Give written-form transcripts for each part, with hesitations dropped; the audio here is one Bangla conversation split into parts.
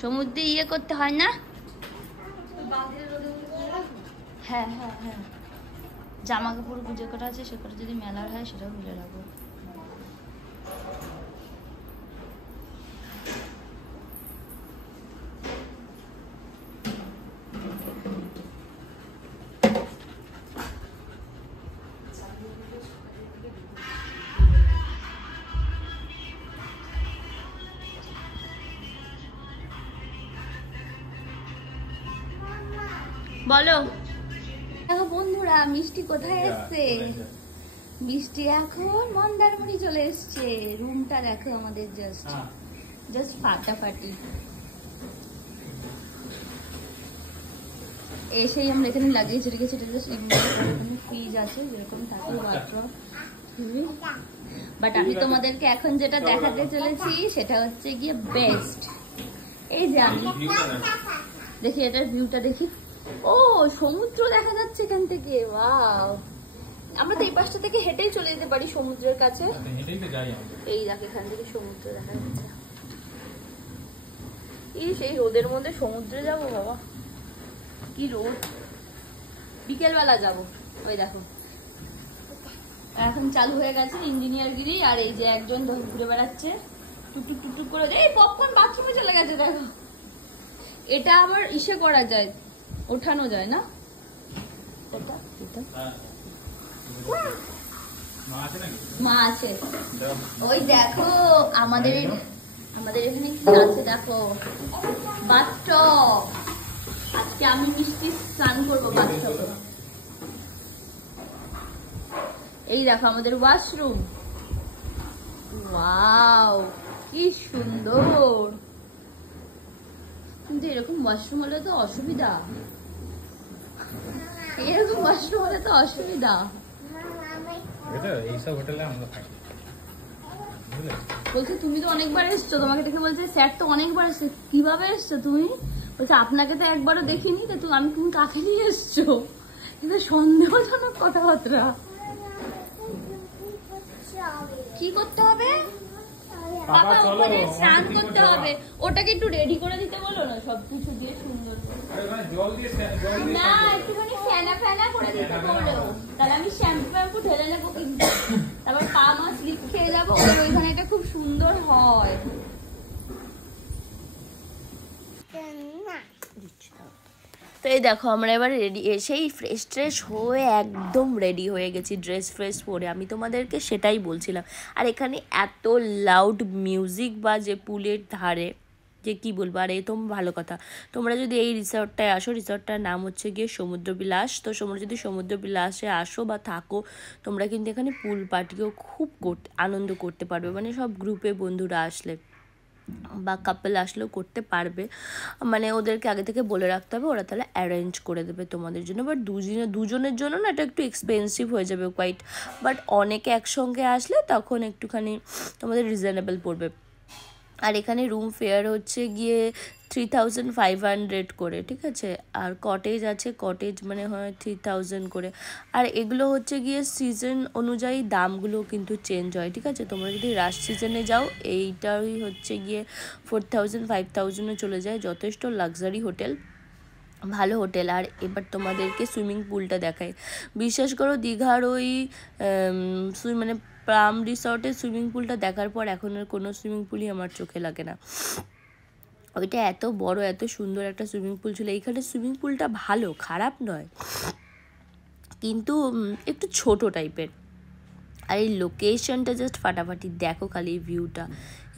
সমুদ্রে ইয়ে করতে হয় না? হ্যাঁ হ্যাঁ হ্যাঁ, জামা কাপড় পুজো করা আছে, সে করে যদি মেলার হয় সেটাও খুলে রাখবো। বলো। দেখো বন্ধুরা, মিষ্টি কোথায় এসছে? মিষ্টি এখন মন্দারমণি চলে এসছে। রুমটা দেখো আমাদের জাস্ট ফাটাফাটি। এসেই আমরা এখানে লাগিয়েছি রেখেছি, ফ্রিজ আছে যেরকম থাকে, বাথরুম। বাট আমি তোমাদেরকে এখন যেটা দেখাতে চলেছি সেটা হচ্ছে গিয়ে বেস্ট। এই যে আমি দেখি এটার ভিউটা দেখি। ও, সমুদ্র দেখা যাচ্ছে এখান থেকে। ওয়াও, আমরা তো এই পাশটা থেকে হেঁটেই চলে যেতে পারি সমুদ্রের কাছে। এই দেখ, এখান থেকে সমুদ্র দেখা যাচ্ছে। এই সেই রোদের মধ্যে সমুদ্রে যাব বাবা, কি রোদ। বিকেল বেলা যাব। ওই দেখো এখন চালু হয়ে গেছে ইঞ্জিনিয়ারগিরি। আর এই যে একজন ঘুরে বেড়াচ্ছে টুকটুক টুকটুক করে। এই পপকর্ন বাথরুমে চলে গেছে দেখো। এটা আবার ইসে করা যায়, ওঠানো যায় না? মা আছে। ওই দেখো আমাদের এখানে কি আছে দেখো, বাথটব। আজকে আমি মিষ্টি স্নান করবো বাথটবে। এই দেখো আমাদের ওয়াশরুম। ওয়াও, কি সুন্দর। কিন্তু এরকম ওয়াশরুম হলে তো অসুবিধা, এরকম ওয়াশরুম হলে তো অসুবিধা। বলছে তুমি তো অনেকবার এসছো, তোমাকে দেখে বলছে স্যার তো অনেকবার এসছে। কিভাবে এসছো তুমি? বলছে আপনাকে তো একবারও দেখিনি, তো আমি তুমি কাকে নিয়ে এসছো? কিন্তু সন্দেহজনক কথাবার্তা। কি করতে হবে? বাবা ওখানে স্নান করতে হবে, ওটাকে একটু রেডি করে দিতে বলো না, সবকিছু দিয়ে সুন্দর না, একটুখানি ফেনা ফেনা করে দিতে বলো। তাহলে আমি শ্যাম্পু ফ্যাম্পু ঢেলে নেবো, কিন্তু তারপর পা মা স্লিপ খেয়ে যাবো। ওইখানে এটা খুব সুন্দর হয়। তো এই দেখো আমরা এবার রেডি, এসেই ফ্রেশ ট্রেশ হয়ে একদম রেডি হয়ে গেছি, ড্রেস ফ্রেশ পরে। আমি তোমাদেরকে সেটাই বলছিলাম। আর এখানে এত লাউড মিউজিক বাজে পুলের ধারে, যে কি বলবো। আর এই তো ভালো কথা, তোমরা যদি এই রিসর্টটায় আসো, রিসর্টটার নাম হচ্ছে গিয়ে সমুদ্র বিলাস। তো তোমরা যদি সমুদ্র বিলাসে আসো বা থাকো, তোমরা কিন্তু এখানে পুল পার্টিও খুব আনন্দ করতে পারবে। মানে সব গ্রুপে বন্ধুরা আসলে বা কাপল আসলেও করতে পারবে। মানে ওদেরকে আগে থেকে বলে রাখতে হবে, ওরা তাহলে অ্যারেঞ্জ করে দেবে তোমাদের জন্য। বাট দুজনের জন্য না এটা একটু এক্সপেন্সিভ হয়ে যাবে কোয়াইট। বাট অনেকে একসঙ্গে আসলে তখন একটুখানি তোমাদের রিজনেবল পড়বে। আর এখানে রুম ফেয়ার হচ্ছে গিয়ে 3500 করে, ঠিক আছে। আর কটেজ আছে, কটেজ মানে হয় 3000 করে। আর এগুলো হচ্ছে গিয়ে সিজন অনুযায়ী দামগুলো কিন্তু চেঞ্জ হয়, ঠিক আছে। তোমরা যদি রাশ সিজনে যাও এইটাই হচ্ছে গিয়ে 4000 5000-এ চলে যায়। যথেষ্ট লাক্সারি হোটেল, ভালো হোটেল। আর এবার তোমাদেরকে সুইমিং পুলটা দেখাই। বিশ্বাস করো দীঘার ওই মানে প্রাম রিসর্টের সুইমিং পুলটা দেখার পর এখন আর কোনো সুইমিং পুলই আমার চোখে লাগে না। ওইটা এত বড় এত সুন্দর একটা সুইমিং পুল ছিল। এইখানে সুইমিং পুলটা ভালো, খারাপ নয়, কিন্তু একটু ছোট টাইপের। আর এই লোকেশনটা জাস্ট ফাটাফাটি। দেখো খালি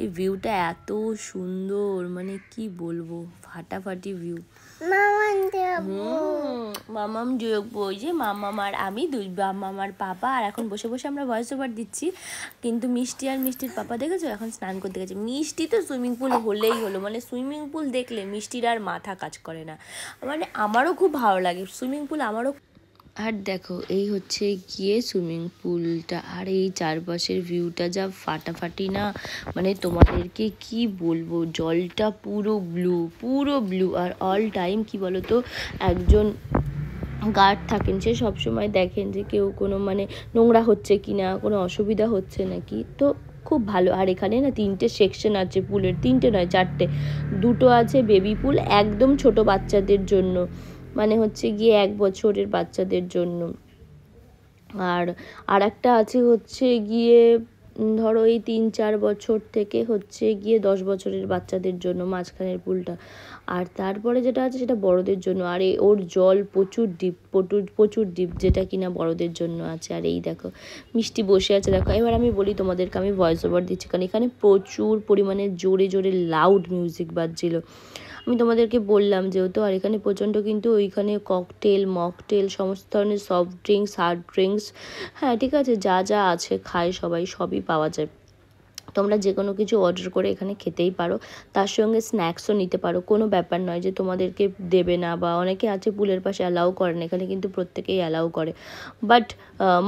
এই ভিউটা এত সুন্দর, মানে কি বলবো, ফাটাফাটি ভিউ। মামাম দেখবো, ওই যে মামাম আর আমি মামার পাপা। আর এখন বসে বসে আমরা ভয়েস ওভার দিচ্ছি, কিন্তু মিষ্টি আর মিষ্টির পাপা দেখেছো এখন স্নান করতে গেছে। মিষ্টি তো সুইমিং পুল হলেই হলো, মানে সুইমিং পুল দেখলে মিষ্টির আর মাথা কাজ করে না। মানে আমারও খুব ভালো লাগে সুইমিং পুল, আমারও। আর দেখো এই হচ্ছে গিয়ে সুইমিং পুলটা, আর এই চারপাশের ভিউটা যা ফাটাফাটি না, মানে তোমাদেরকে কি বলবো। জলটা পুরো ব্লু। আর অল টাইম কি বলো তো, একজন গার্ড থাকেন, সে সবসময় দেখেন যে কেউ কোনো মানে নোংরা হচ্ছে কি না, কোনো অসুবিধা হচ্ছে নাকি। তো খুব ভালো। আর এখানে না 3টে সেকশন আছে পুলের, 3টে নয় 4টে, 2টো আছে বেবি পুল একদম ছোট বাচ্চাদের জন্য, মানে হচ্ছে গিয়ে 1 বছরের বাচ্চাদের জন্য, আর একটা আছে হচ্ছে গিয়ে ধরো এই 3-4 বছর থেকে হচ্ছে গিয়ে 10 বছরের বাচ্চাদের জন্য মাঝখানের পুলটা। আর তারপরে যেটা আছে সেটা বড়দের জন্য, আর ওর জল প্রচুর ডিপ, প্রচুর ডিপ, যেটা কিনা বড়দের জন্য আছে। আর এই দেখো মিষ্টি বসে আছে দেখো। এবার আমি বলি তোমাদেরকে, আমি ভয়েস ওভার দিচ্ছি কারণ এখানে প্রচুর পরিমাণে জোরে জোরে লাউড মিউজিক বাজছিল। আমি তোমাদেরকে বললাম যেহেতু, আর এখানে প্রচণ্ড কিন্তু ওইখানে ককটেল মকটেল সমস্ত ধরনের সফট ড্রিঙ্কস হার্ড ড্রিঙ্কস, হ্যাঁ ঠিক আছে, যা যা আছে খায় সবাই, সবই পাওয়া যায়। তোমরা যে কোনো কিছু অর্ডার করে এখানে খেতেই পারো, তার সঙ্গে স্ন্যাক্সও নিতে পারো, কোনো ব্যাপার নয় যে তোমাদেরকে দেবে না, বা অনেকে আছে পুলের পাশে অ্যালাউ করে না, এখানে কিন্তু প্রত্যেকেই অ্যালাউ করে। বাট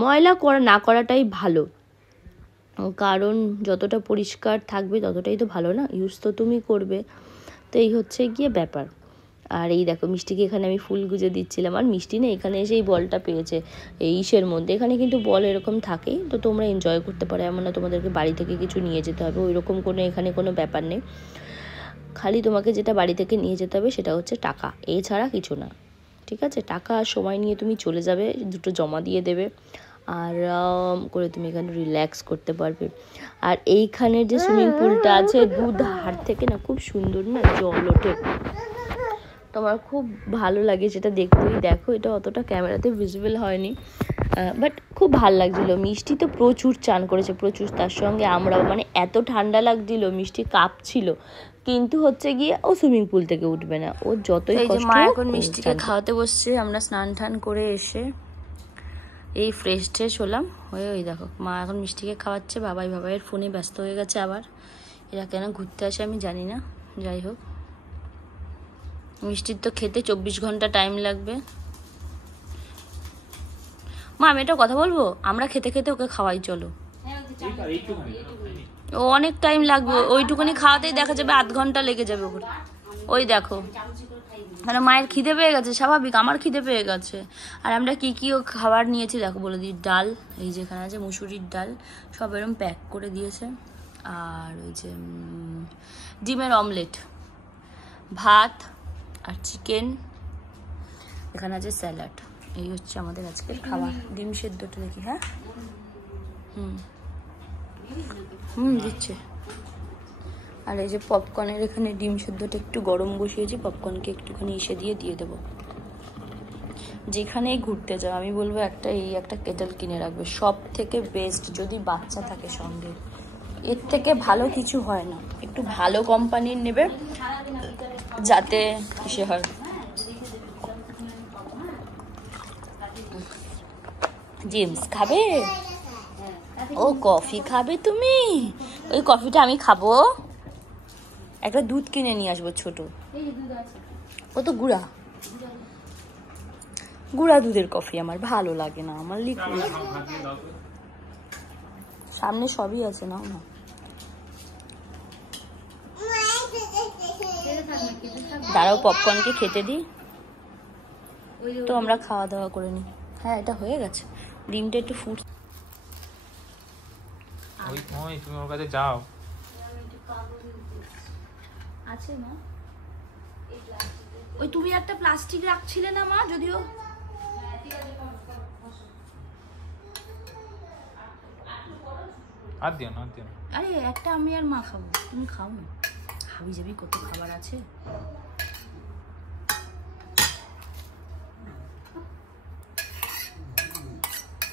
ময়লা না করাটাই ভালো, কারণ যতটা পরিষ্কার থাকবে ততটাই তো ভালো না, ইউজ তো তুমি করবে। তো এই হচ্ছে গিয়ে ব্যাপার। আর এই দেখো মিষ্টিকে এখানে আমি ফুল গুজে দিচ্ছিলাম, আর মিষ্টি না এখানে এসে এই বলটা পেয়েছে এই ইসের মধ্যে, এখানে কিন্তু বল এরকম থাকেই, তো তোমরা এনজয় করতে পারো, এমন না তোমাদেরকে বাড়ি থেকে কিছু নিয়ে যেতে হবে, ওই রকম কোনো এখানে কোনো ব্যাপার নেই। খালি তোমাকে যেটা বাড়ি থেকে নিয়ে যেতে হবে সেটা হচ্ছে টাকা, এছাড়া কিছু না, ঠিক আছে? টাকা আর সময় নিয়ে তুমি চলে যাবে, দুটো জমা দিয়ে দেবে, আরাম করে তুমি এখানে রিল্যাক্স করতে পারবে। আর এইখানের যে সুইমিং পুলটা আছে দুধার থেকে না খুব সুন্দর না জল ওঠে, তোমার খুব ভালো লাগে যেটা দেখতেই। দেখো এটা অতটা ক্যামেরাতে ভিজিবল হয়নি, বাট খুব ভালো লাগছিলো। মিষ্টি তো প্রচুর চান করেছে, প্রচুর, তার সঙ্গে আমরাও, মানে এত ঠান্ডা লাগছিল, মিষ্টি কাঁপছিল, কিন্তু হচ্ছে গিয়ে ও সুইমিং পুল থেকে উঠবে না, ও যতই কষ্ট। মা এখন মিষ্টিকে খাওয়াতে বসছে, আমরা স্নান টান করে এসে এই ফ্রেশ ট্রেশ হলাম হয়ে, ওই দেখো মা এখন মিষ্টিকে খাওয়াচ্ছে, বাবাইয়ের ফোনে ব্যস্ত হয়ে গেছে আবার, এরা কেন ঘুরতে আসে আমি জানি না, যাই হোক। মিষ্টির তো খেতে 24 ঘন্টা টাইম লাগবে। মা আমি একটা কথা বলবো, আমরা খেতে খেতে ওকে খাওয়াই চলো, ও অনেক টাইম লাগবে, ওইটুকুনি খাওয়াতেই দেখা যাবে 8 ঘন্টা লেগে যাবে ওর। ওই দেখো মানে মায়ের খিদে পেয়ে গেছে, স্বাভাবিক, আমার খিদে পেয়ে গেছে। আর আমরা কি কি খাবার নিয়েছি দেখো বলে দিই, ডাল, এই যেখানে আছে মুসুরির ডাল, সব এরকম প্যাক করে দিয়েছে, আর ওই যে ডিমের অমলেট, ভাত আর চিকেন, এখানে আছে স্যালাড, এই হচ্ছে আমাদের আজকের খাবার। ডিম সেদ্ধটা দেখি, হ্যাঁ দিচ্ছে। আর এই যে পপকর্নের এখানে ডিম সেদ্ধটা একটু গরম বসিয়েছি, পপকর্নকে একটুখানি দিয়ে দেবো। যেখানেই ঘুরতে যাও আমি বলবো একটা কেটেল কিনে রাখবে, সব থেকে বেস্ট, যদি বাচ্চা থাকে সঙ্গে, এর থেকে ভালো কিছু হয় না। একটু ভালো কোম্পানির নেবে যাতে ইসে হয়। জেমস খাবে, ও কফি খাবে তুমি, ওই কফিটা আমি খাবো, একটা দুধ কিনে নিয়ে আসবো ছোট, ও তো গুঁড়া দুধের কফি আমার ভালো লাগে না, আমার লিকুইড, সামনে সবই আছে, নাও না। দাঁড়াও পপকর্নকে খেতে দিই, তো আমরা খাওয়া দাওয়া করে নিই। হ্যাঁ এটা হয়ে গেছে, ডিমটা একটু ফুট তুমি ওর কাছে যাও, আছে মা, ওই তুমি একটা প্লাস্টিক রাখছিলে না মা, যদিও আর দিও না, আরে একটা আমি আর মা খাবো, তুমি খাও না, হাবি যাবি কত খাবার আছে।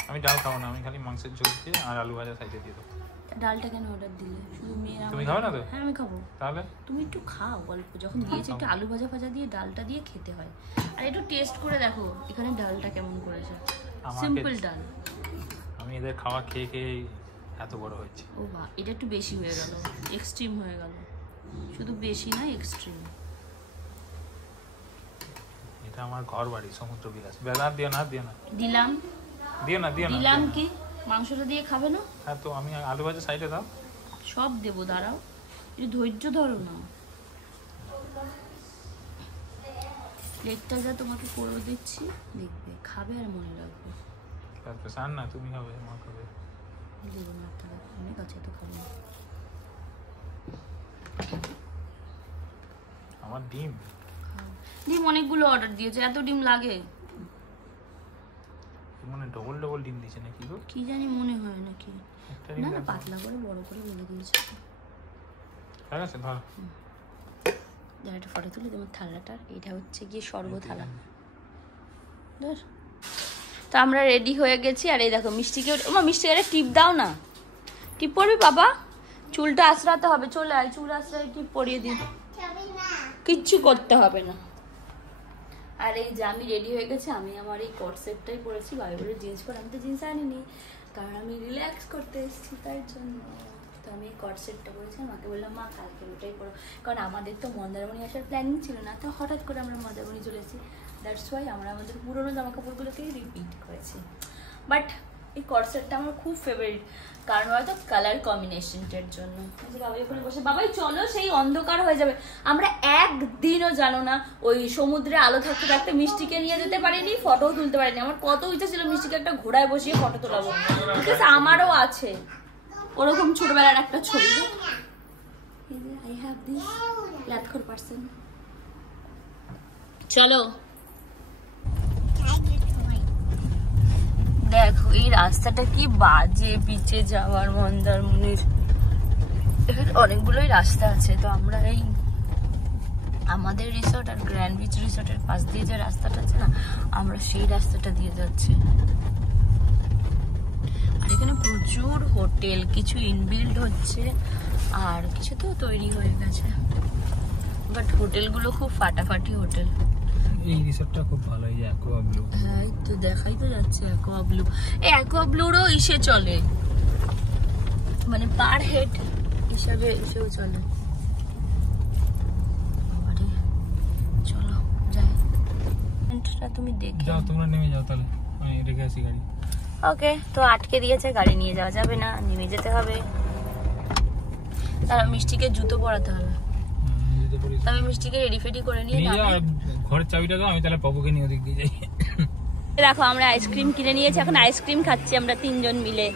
আমি ডাল খাবো না, আমি খালি মাংসের ঝোল দিয়ে আর আলু ভাজা সাইডে দিয়ে দেবো। ডালটা কেন অর্ডার দিলে? শুধু মেয়েরা, তুমি খাও না তো? হ্যাঁ আমি খাবো। তাহলে তুমি একটু খাও, অল্প যখন দিয়েছে একটু আলু ভাজা দিয়ে ডালটা দিয়ে খেতে হয়। আর একটু টেস্ট করে দেখো এখানে ডালটা কেমন করেছে, সিম্পল ডাল। আমি এদের খাওয়া খেয়ে খেয়ে এত বড় হয়েছে। ও বাহ, এটা একটু বেশি হয়ে গেল, এক্সট্রিম হয়ে গেল, শুধু বেশি না এক্সট্রিম। এটা আমার ঘর বাড়ি, সমুদ্র বিলাস। বেলা দিও না, দিলাম, দিলাম কি মাংসটা দিয়ে খাবে না? হ্যাঁ তো আমি আলু ভাজা সাইডে দাও, সব দেবো, দাঁড়াও একটু ধৈর্য ধরো না। প্লেটটা যা তোমাকে করে দিচ্ছি, দেখবে খাবে আর মনে রাখবে। তারপর সান না তুমি খাবে, মা খাবে। দেবো না, তাহলে অনেক আছে তো খাবো না। আমার ডিম ডিম অনেকগুলো অর্ডার দিয়েছে, এত ডিম লাগে? মানে ডবল ডবল ডিম দিয়েছে নাকি গো? কি জানি, মনে হয় নাকি। একটা না ডিম না, পাতলা করে বড় করে বেলে দিয়েছে। ঠিক আছে ধর। যারা একটা ফটো তুলে তোমার থালাটার, এটা হচ্ছে গিয়ে স্বর্গ থালা। ধর। তো আমরা রেডি হয়ে গেছি, আর এই দেখো মিষ্টিকে, মিষ্টিকে একটা টিপ দাও না। টিপ পরবি বাবা? চুলটা আঁচড়াতে হবে, চলে আয়, চুল আঁচড়াই টিপ পরিয়ে দিই। কিচ্ছু করতে হবে না। আর এই যে আমি রেডি হয়ে গেছি, আমি আমার এই কট সেটটাই পরেছি, বাইরে জিন্স পরে। আমি তো জিন্স আনিনি, কারণ আমি রিল্যাক্স করতে এসেছি তাই জন্য। তো আমি এই কট সেটটা পরেছি, মাকে বললাম মা কালকে ওটাই পরো, কারণ আমাদের তো মন্দারমণি আসার প্ল্যানিং ছিল না, তো হঠাৎ করে আমরা মন্দারমণি চলে এসেছি। দ্যাটস ওয়াই আমরা আমাদের পুরোনো জামা কাপড়গুলোকেই রিপিট করেছি। বাট এই কট সেটটা আমার খুব ফেভারিট, কারণ হয়তো কালার কম্বিনেশনটার জন্য। বাবাই ওখানে বসে, বাবাই চলো, সেই অন্ধকার হয়ে যাবে। আমরা একদিনও জানো না ওই সমুদ্রে আলো থাকতে থাকতে মিষ্টিকে নিয়ে যেতে পারিনি, ফটোও তুলতে পারিনি। আমার কত ইচ্ছা ছিল মিষ্টিকে একটা ঘোড়ায় বসিয়ে ফটো তোলাবো, ঠিক আছে? আমারও আছে ওরকম ছোটবেলার একটা ছবি। আই হ্যাভ দিস লাতখোর পার্সন। চলো দেখো এই রাস্তাটা কি বাজে, বিচে যাওয়ার মন্দারমণির। এখানে অনেকগুলোই রাস্তা আছে, তো আমরা এই আমাদের রিসর্ট আর গ্র্যান্ড বিচ রিসর্টের পাশ দিয়ে যে রাস্তাটা আছে না, আমরা সেই রাস্তাটা দিয়ে যাচ্ছি। আর এখানে প্রচুর হোটেল, কিছু ইনবিল্ড হচ্ছে আর কিছু তো তৈরি হয়ে গেছে, বাট হোটেলগুলো খুব ফাটাফাটি হোটেল। এই রিসর্টটা খুব ভালো, এই অ্যাকোয়া ব্লু। হ্যাঁ তো দেখাই তো যাচ্ছে অ্যাকোয়া ব্লু। এই অ্যাকোয়া ব্লুরও ইসে চলে, মানে পার হেড হিসাবে এসেও চলে। চলো যাই, তুমি দেখে যাও, তোমরা নেমে যাও, তাহলে আমি রেখে আসি গাড়ি। ওকে। তো আটকে দিয়েছে, গাড়ি নিয়ে যাওয়া যাবে না, নেমে যেতে হবে। তার মিষ্টিকে জুতো পরাতে হবে, তবে মিষ্টিকে রেডি ফেডি করে নিয়ে যাবে। ঘরের চাবিটা দাও, আমি তাহলে পাপুকে নিয়ে ওদিক দিয়ে যাই। দেখো আমরা আইসক্রিম কিনে নিয়েছি, এখন আইসক্রিম খাচ্ছি আমরা তিনজন মিলে,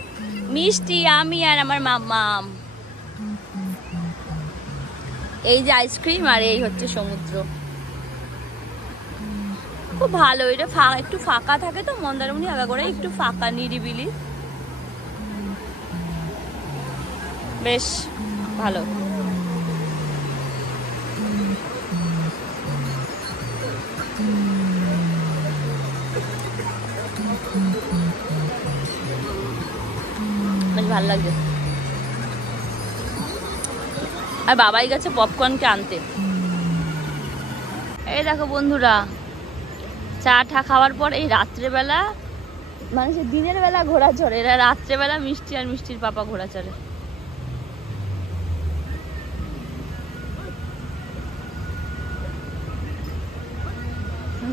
মিষ্টি, আমি আর আমার মাম্মাম। এই যে আইসক্রিম, আর এই হচ্ছে সমুদ্র। খুব ভালো, এটা একটু ফাঁকা থাকে তো মন্দারমণি, আগাগোড়ায় একটু ফাঁকা নিরিবিলি, বেশ ভালো। বেশ ভালো লাগছে। আর বাবাই গেছে পপকর্নকে আনতে। এই দেখো বন্ধুরা, চা টা খাওয়ার পর এই রাত্রেবেলা, মানে সে দিনের বেলা ঘোড়া চড়ে, এরা রাত্রেবেলা মিষ্টি আর মিষ্টির পাপা ঘোড়া চড়ে।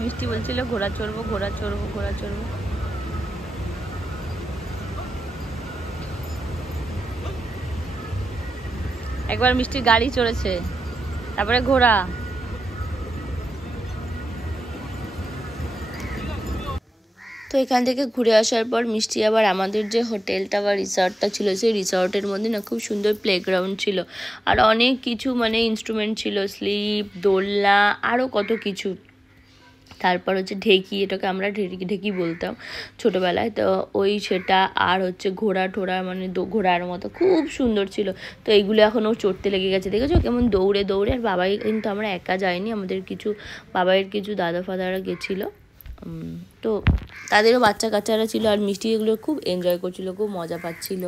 মিষ্টি বলছিল ঘোড়া চড়বো, ঘোড়া চড়বো, ঘোড়া চড়বো। একবার মিষ্টির গাড়ি চড়েছে, তারপরে ঘোড়া। তো এখান থেকে ঘুরে আসার পর মিষ্টি আবার আমাদের যে হোটেলটা বা রিসর্টটা ছিল, সেই রিসর্টের মধ্যে না খুব সুন্দর প্লেগ্রাউন্ড ছিল, আর অনেক কিছু মানে ইনস্ট্রুমেন্ট ছিল, স্লিপ, দোলনা, আরও কত কিছু। তারপর হচ্ছে ঢেকি, এটাকে আমরা ঢেকি বলতাম ছোটোবেলায়, তো ওই সেটা, আর হচ্ছে ঘোড়া ঠোড়া, মানে ঘোড়ার মতো খুব সুন্দর ছিল। তো এইগুলো এখনও চড়তে লেগে গেছে, দেখেছো কেমন দৌড়ে দৌড়ে। আর বাবাই, কিন্তু আমরা একা যাইনি, আমাদের কিছু বাবাইয়ের কিছু দাদা ফাদারা গেছিলো, তো তাদেরও বাচ্চা কাচ্চারা ছিল। আর মিষ্টি এগুলো খুব এনজয় করছিলো, খুব মজা পাচ্ছিল।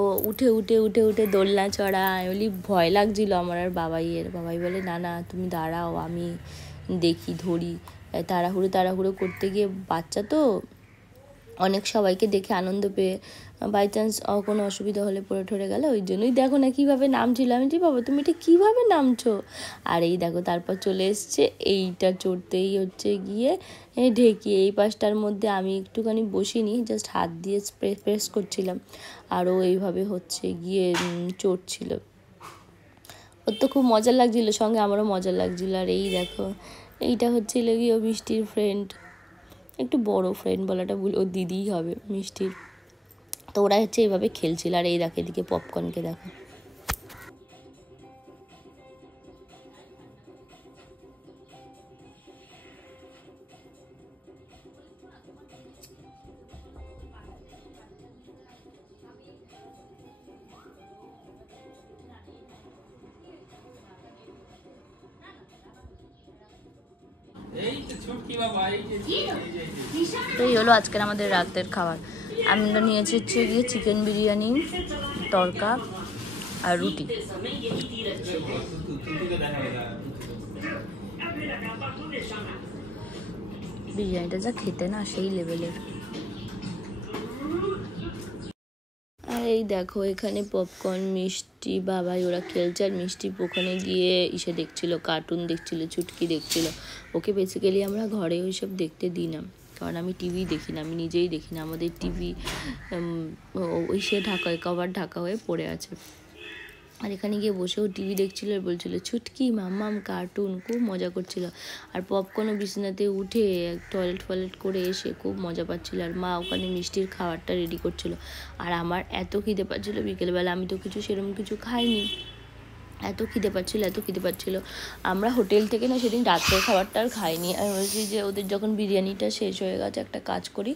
ও উঠে উঠে উঠে উঠে দোলনা চড়া। আমি বলি ভয় লাগছিল আমার আর বাবাইয়ের। বাবাই বলে না না তুমি দাঁড়াও, আমি দেখি ধরি। তাড়াহুড়ো করতে গিয়ে বাচ্চা তো অনেক সবাইকে দেখে আনন্দ পেয়ে বাই চান্স কোনো অসুবিধা হলে পড়ে ঠরে গেলে, ওই জন্যই দেখো না কীভাবে নামছিল। আমি বলি বাবা তুমি এটা কীভাবে নামছো? আর এই দেখো তারপর চলে এসছে, এইটা চড়তেই হচ্ছে গিয়ে ঢেকি। এই পাশটার মধ্যে আমি একটুখানি বসিনি, জাস্ট হাত দিয়ে প্রেস করছিলাম, আরও এইভাবে হচ্ছে গিয়ে চড়ছিল। ওর তো খুব মজা লাগছিলো, সঙ্গে আমারও মজা লাগছিলো। আর এই দেখো এইটা হচ্ছিল গিয়ে ও মিষ্টির ফ্রেন্ড, একটু বড় ফ্রেন্ড বলাটা ভুল, ও দিদিই হবে মিষ্টির। তো ওরা হচ্ছে এইভাবে খেলছিল। আর এই দেখো এদিকে পপকর্নকে দেখো। তো এই হলো আজকের আমাদের রাতের খাবার। আমরা নিয়েছি হচ্ছে গিয়ে চিকেন বিরিয়ানি, তড়কা আর রুটি। বিরিয়ানিটা যা খেতে না সেই লেভেলের। আর এই দেখো এখানে পপকর্ন, মিষ্টি, বাবাই ওরা খেলছে। আর মিষ্টি ওখানে গিয়ে ইসে দেখছিল, কার্টুন দেখছিল, চুটকি দেখছিল। ওকে বেসিক্যালি আমরা ঘরে ওইসব দেখতে দিই না, কারণ আমি টিভি দেখি না, আমি নিজেই দেখি না। আমাদের টিভি ওই সে ঢাকা, কভার ঢাকা হয়ে পড়ে আছে। আর এখানে গিয়ে বসেও টিভি দেখছিল আর বলছিল ছুটকি মাম্মাম কার্টুন, খুব মজা করছিল। আর পপকর্নও বিছানাতে উঠে টয়লেট করে এসে খুব মজা পাচ্ছিল। আর মা ওখানে মিষ্টির খাবারটা রেডি করছিল। আর আমার এত খিদে পাচ্ছিলো বিকেলবেলা, আমি তো সেরকম কিছু খাইনি, এত খিদে পাচ্ছিল। আমরা হোটেল থেকে না সেদিন রাত্রের খাবারটা আর খাইনি। আর বলছি যে ওদের যখন বিরিয়ানিটা শেষ হয়ে গেছে, একটা কাজ করি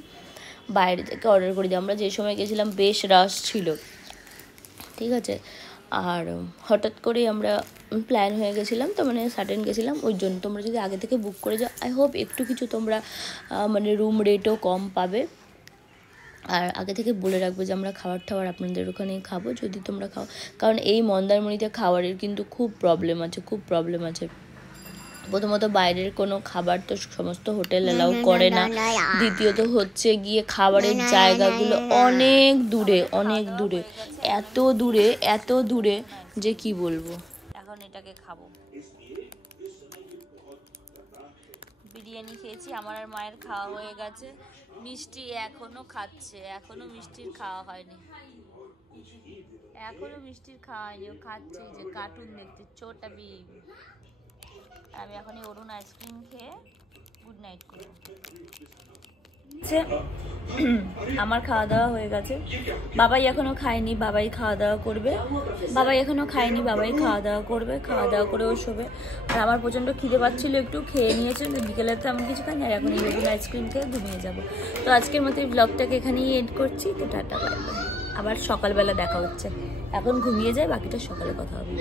বাইরে থেকে অর্ডার করে দিই। আমরা যে সময় গেছিলাম বেশ রাশ ছিল, ঠিক আছে। আর হঠাৎ করেই আমরা প্ল্যান হয়ে গেছিলাম, তো মানে সাডেন গেছিলাম, ওই জন্য তোমরা যদি আগে থেকে বুক করে যাও আই হোপ একটু কিছু তোমরা মানে রুম রেটও কম পাবে। আর আগে থেকে বলে রাখবো যে আমরা খাবার আপনাদের ওখানেই খাবো যদি তোমরা খাও, কারণ এই মন্দারমণিতে খাবারের কিন্তু খুব প্রবলেম আছে। প্রথমত বাইরের কোনো খাবার তো সমস্ত হোটেল অ্যালাউ করে না। দ্বিতীয়ত হচ্ছে গিয়ে খাবারের জায়গাগুলো অনেক দূরে, এত দূরে যে কি বলবো। এখন এটাকে খাবো। বিরিয়ানি খেয়েছি, আমার আর মায়ের খাওয়া হয়ে গেছে। মিষ্টি এখনো খাচ্ছে, এখনো মিষ্টির খাওয়া হয়নি, ও খাচ্ছে, যে কার্টুন দেখতে ছোটা বিম। আমি এখন এই অরুণ আইসক্রিম খেয়ে গুড নাইট করব। আমার খাওয়া দাওয়া হয়ে গেছে, বাবাই এখনো খায়নি, বাবাই খাওয়া দাওয়া করবে, খাওয়া দাওয়া করে ও শোবে। আর আমার প্রচণ্ড খিদে পাচ্ছিল, একটু খেয়ে নিয়েছে, বিকেলে তো আমি কিছু খাইনি। আর এখন এই অরুণ আইসক্রিম খেয়ে ঘুমিয়ে যাবো। তো আজকের মতো এই ব্লগটাকে এখানেই এন্ড করছি। তো টাটা, বাই বাই। আবার সকালবেলা দেখা হচ্ছে। এখন ঘুমিয়ে যায়, বাকিটা সকালে কথা হবে।